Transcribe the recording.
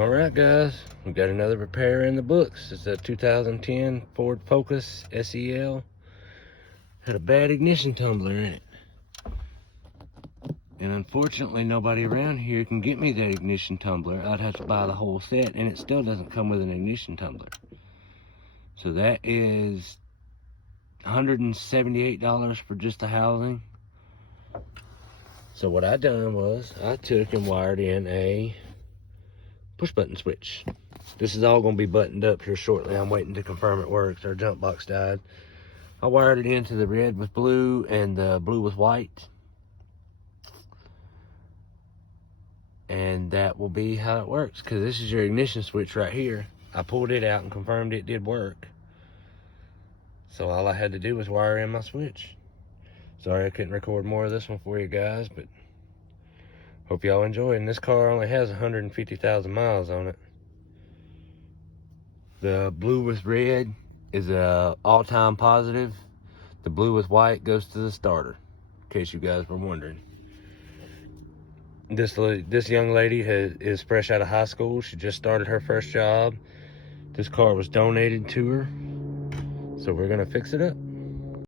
Alright guys, we got another repair in the books. It's a 2010 Ford Focus SEL. Had a bad ignition tumbler in it. And unfortunately nobody around here can get me that ignition tumbler. I'd have to buy the whole set, and it still doesn't come with an ignition tumbler. So that is $178 for just the housing. So what I done was I took and wired in a push button switch. This is all going to be buttoned up here shortly. I'm waiting to confirm it works. Our jump box died. I wired it into the red with blue and the blue with white, and that will be how it works, because this is your ignition switch right here. I pulled it out and confirmed it did work, so all I had to do was wire in my switch. Sorry I couldn't record more of this one for you guys, but hope y'all enjoy. And this car only has 150,000 miles on it. The blue with red is a all-time positive. The blue with white goes to the starter, in case you guys were wondering. This young lady is fresh out of high school. She just started her first job. This car was donated to her, so we're gonna fix it up.